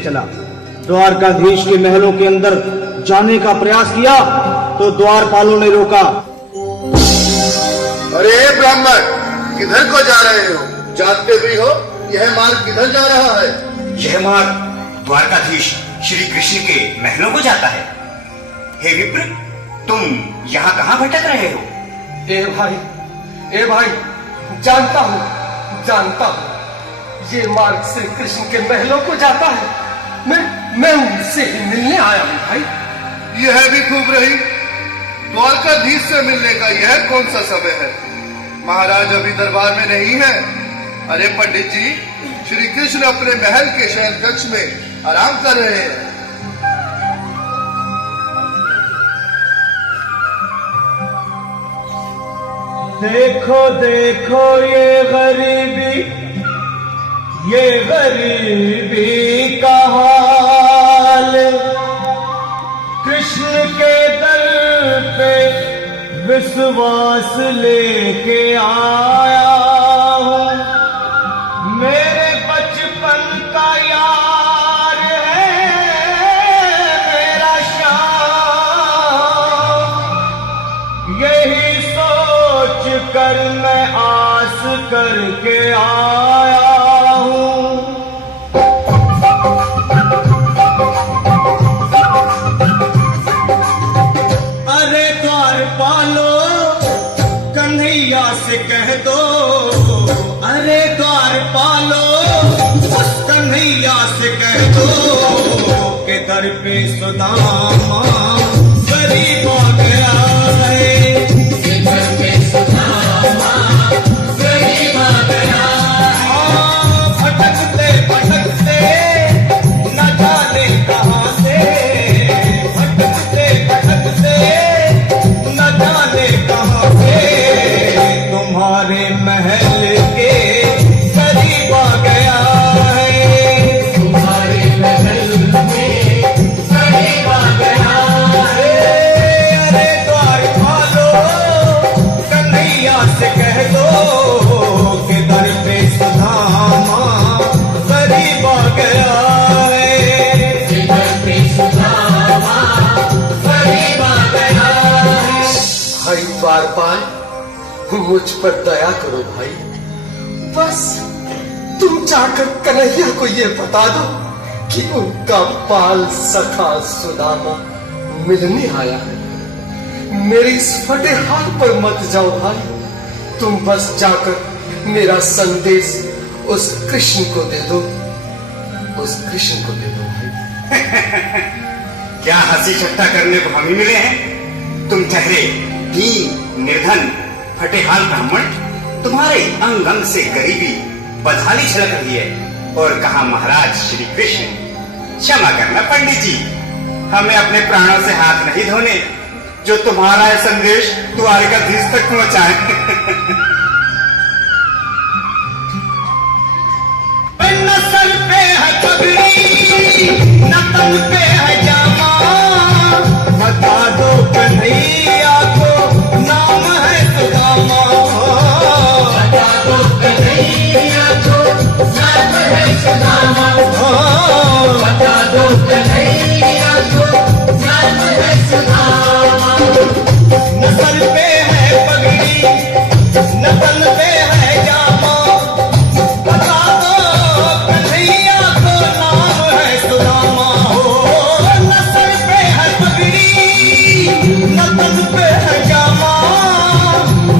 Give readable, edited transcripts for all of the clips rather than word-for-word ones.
चला। द्वारकाधीश के महलों के अंदर जाने का प्रयास किया तो द्वारपालों ने रोका। अरे ब्राह्मण, किधर को जा रहे हो? जानते भी हो यह मार्ग किधर जा रहा है? यह मार्ग द्वारकाधीश श्री कृष्ण के महलों को जाता है। हे विप्र, तुम यहाँ कहाँ भटक रहे हो? ए भाई, जानता हूँ ये मार्ग श्री कृष्ण के महलों को जाता है। मैं उनसे ही मिलने आया हूँ भाई। यह भी खूब रही। द्वारकाधीश से मिलने का यह कौन सा समय है? महाराज अभी दरबार में नहीं है। अरे पंडित जी, श्री कृष्ण अपने महल के शयन कक्ष में आराम कर रहे हैं। देखो देखो ये गरीबी का हाल, कृष्ण के दर पे विश्वास लेके आया हूँ। मेरे बचपन का यार है मेरा श्याम, यही सोच कर मैं आस करके आया हूँ। अरे द्वारपालो, कन्हैया से कह दो। अरे द्वारपालो, कन्हैया से कह दो कि दर पे सुदामा गरीब आ गया है। दर पे सुदामा गरीब आ गया है। भटकते भटकते न जाने कहाँ से, भटकते भटकते न जाने कहाँ से तुम्हारे महल के करीब आ गया है। तुम्हारे महल में करीब आ गया है। अरे द्वारपालो, कन्हैया से कह दो कि दर पे सुदामा करीब आ गया है। दर पे सुदामा करीब आ गया है। भाई द्वारपाल, मुझ पर दया करो भाई। बस तुम जाकर कन्हैया को ये बता दो कि उनका बाल सखा सुदामा मिलने आया है। मेरे इस फटे हाल पर मत जाओ भाई। तुम बस जाकर मेरा संदेश उस कृष्ण को दे दो। उस कृष्ण को दे दो भाई। क्या हंसी ठट्टा करने को हम ही मिले हैं? तुम ठहरे दीन निर्धन फटेहाल ब्राह्मण, तुम्हारे अंग अंग से गरीबी बदहाली छलक रही है। और कहा महाराज श्री कृष्ण, क्षमा करना पंडित जी, हमें अपने प्राणों से हाथ नहीं धोने जो तुम्हारा यह संदेश द्वारकाधीश तक पहुंचाए। न सर पे है पगड़ी, न तन पे है जामा, बता दो कन्हैया को नाम है सुदामा। बता दो कन्हैया को नाम है सुदामा। बता दो कन्हैया को नाम है सुदामा। न सर पे है पगड़ी, न तन पे है जामा, बता दो कन्हैया को नाम है सुदामा। न सर पे है पगड़ी, न तन पे है जामा,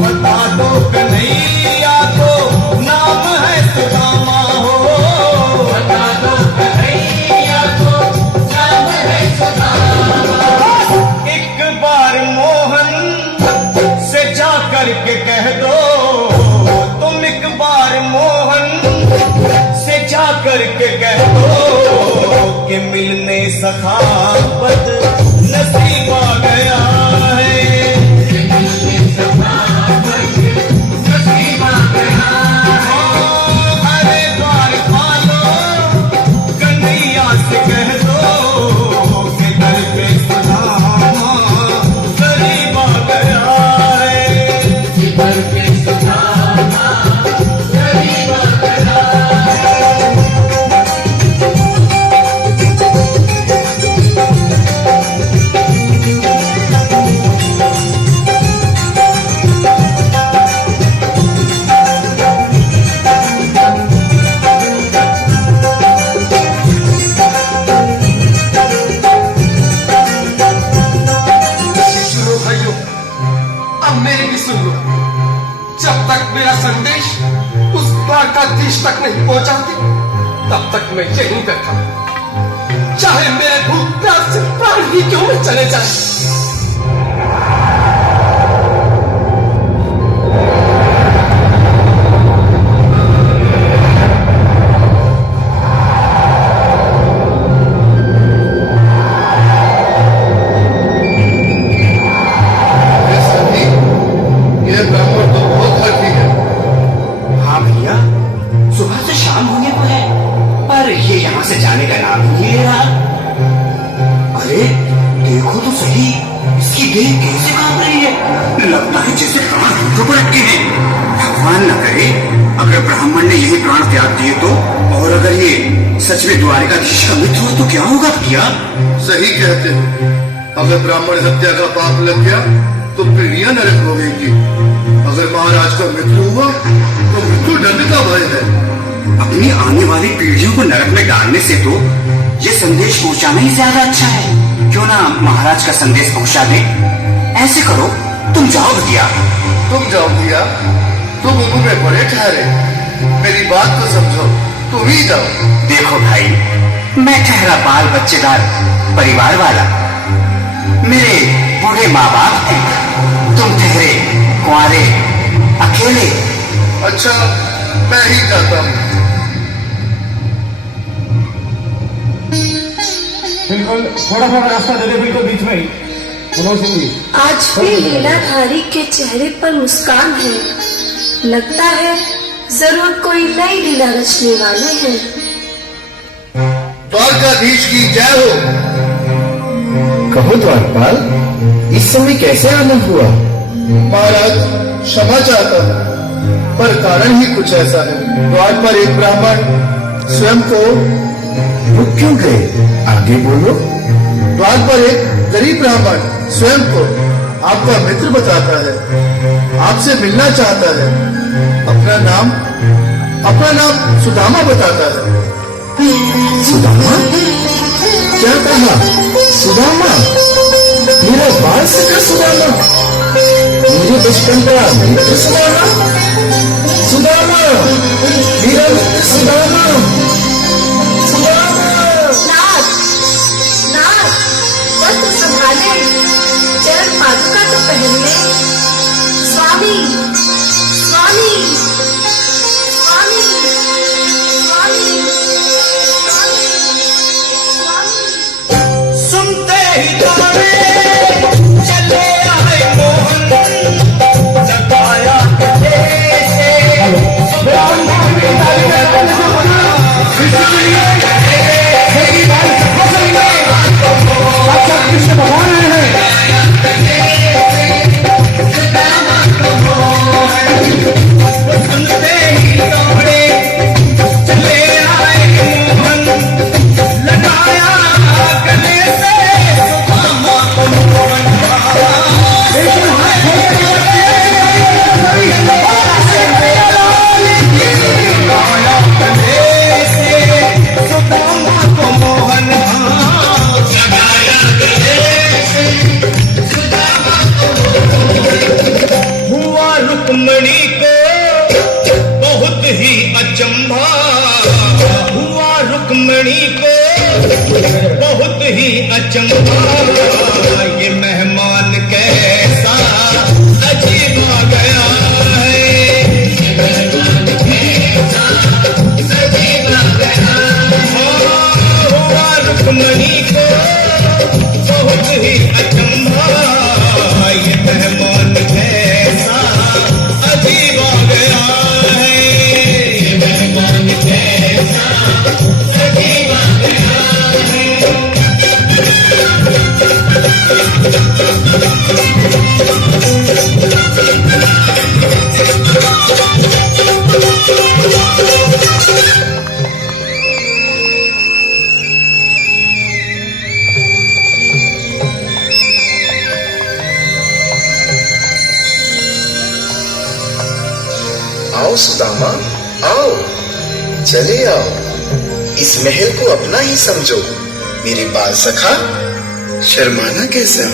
बता दो कन्हैया को नाम है सुदामा। बता दो कन्हैया को नाम है सुदामा। एक बार मोहन से जा करके कह दो, तुम एक बार मोहन से जा करके कह दो कि मिलने सखावत नसीब आ गया है। मिलने सखावत नसीब आ गया है। अरे द्वारपालो, कन्हैया से कह दो कि दर पे सुदामा गरीब आ गया है। दर पे सुदामा गरीब आ गया है। संदेश उस द्वारकाधीश तक नहीं पहुंचाती, तब तक मैं यहीं बैठा, चाहे मेरे भूख प्यास से प्राण ही क्यों न चले जाए। जाने का नाम ही नहीं ले रहा। अरे देखो तो सही, इसकी देह कैसे कांप रही है, लगता है जैसे प्राण घुटनों पर अटके हैं। भगवान न करे अगर ब्राह्मण ने यही प्राण त्याग दिए तो, और अगर ये सच में द्वारकाधीश का मित्र हो तो क्या होगा भैया? सही कहते हो, अगर ब्राह्मण हत्या का पाप लग गया तो पीढ़ियां नरक होगी। अगर महाराज का मृत्यु हुआ तो मृत्यु दंड का भय है। अपनी आने वाली पीढ़ियों को नरक में डालने से तो ये संदेश पहुंचाना ही ज्यादा अच्छा है। क्यों ना महाराज का संदेश पहुंचा दे। ऐसे करो, तुम जाओ भैया। तुम जाओ भैया, तुम उम्र में बड़े ठहरे, मेरी बात तो समझो, तुम ही जाओ। देखो भाई, मैं ठहरा बाल बच्चेदार परिवार वाला, मेरे बूढ़े माँ बाप थे, तुम ठहरे कुंवारे अकेले। अच्छा, मैं ही जाता हूँ। बिल्कुल थोड़ा थोड़ा रास्ता दे दे, बिल्कुल बीच में ही। आज भी लीलाधारी के चेहरे पर मुस्कान है, लगता है जरूर कोई नई लीला रचने वाले हैं। द्वारकाधीश की जय हो। कहो द्वारपाल, इस समय कैसे आना हुआ? महाराज क्षमा चाहता हूँ, पर कारण ही कुछ ऐसा है। द्वार पर एक ब्राह्मण स्वयं को रुक क्यों गए? आगे बोलो। द्वार पर एक गरीब ब्राह्मण स्वयं को आपका मित्र बताता है, आपसे मिलना चाहता है। अपना नाम सुदामा बताता है। सुदामा? क्या कहा? सुदामा? मेरा बाल सखा सुदामा? मेरे बचपन का मित्र सुदामा? सुदामा, मेरा मित्र सुदामा, सुदामा। नाथ, वस्त्र संभाले, चरण पादुका तो पहन ले। स्वामी, स्वामी, स्वामी, स्वामी, स्वामी, स्वामी। सुनते ही तारे चले आए मोहन, जगाया बहुत ही अचंभा, ये मेहमान कैसा अजीब आ गया है। ये मेहमान कैसा अजीब आ गया है। हुआ रुक्मणी को बहुत ही अचंभा, ये मेहमान कैसा अजीब आ गया है। ये मेहमान कैसा अजीब आ गया है। आओ सुदामा, आओ, चले आओ, इस महल को अपना ही समझो। मेरे बाल सखा, शर्माना कैसा?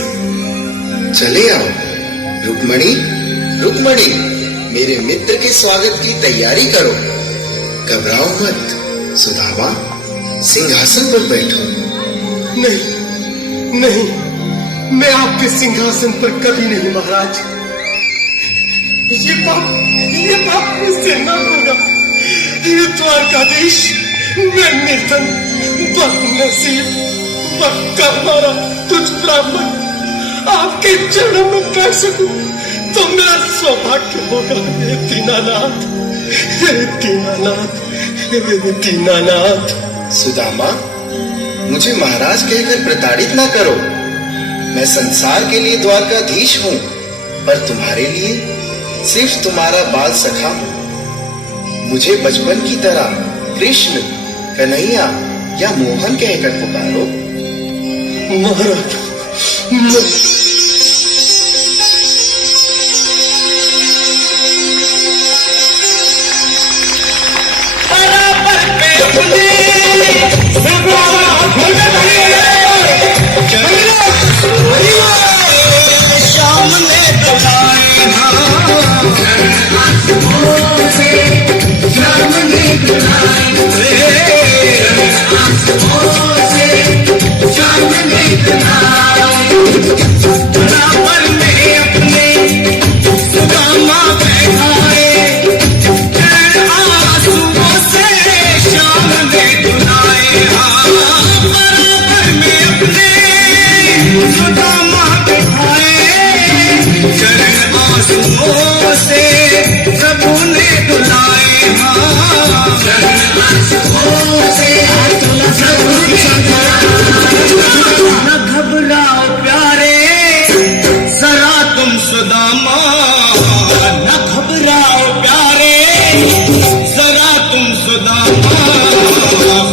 चले आओ। रुक्मणी, रुक्मणी, मेरे मित्र के स्वागत की तैयारी करो। घबराओ मत सुदामा, सिंहासन पर बैठो। नहीं नहीं, मैं आपके सिंहासन पर कभी नहीं महाराज। ये पाप मुझसे न होगा। ये द्वारकाधीश, मैं निर्धन, बदनसीब, बदकर्मारा तुझ ब्राह्मण आपके चरणों में कह सकूं तो मेरा सौभाग्य होगा। हे दीनानाथ, हे दीनानाथ, हे दीनानाथ। सुदामा, मुझे महाराज कहकर प्रताड़ित ना करो। मैं संसार के लिए द्वारकाधीश हूँ, पर तुम्हारे लिए सिर्फ तुम्हारा बाल सखा हूँ। मुझे बचपन की तरह कृष्ण, कन्हैया या मोहन कहकर पुकारो। महाराज,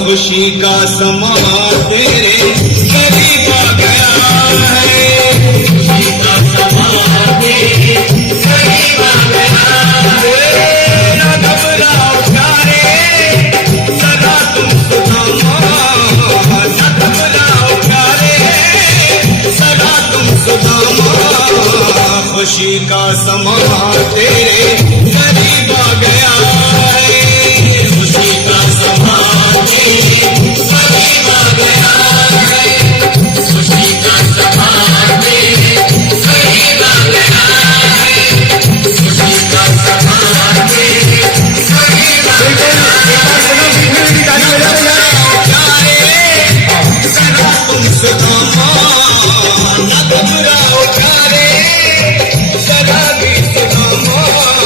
खुशी का समा तेरे करीब आ गया है। खुशी का समा तेरे करीब आ गया है। न घबराओ प्यारे, सदा तुम सुदामा। न घबराओ प्यारे, सदा तुम सुदामा। खुशी का समा तेरे करीब आ गया है। खुशी का समा बेटा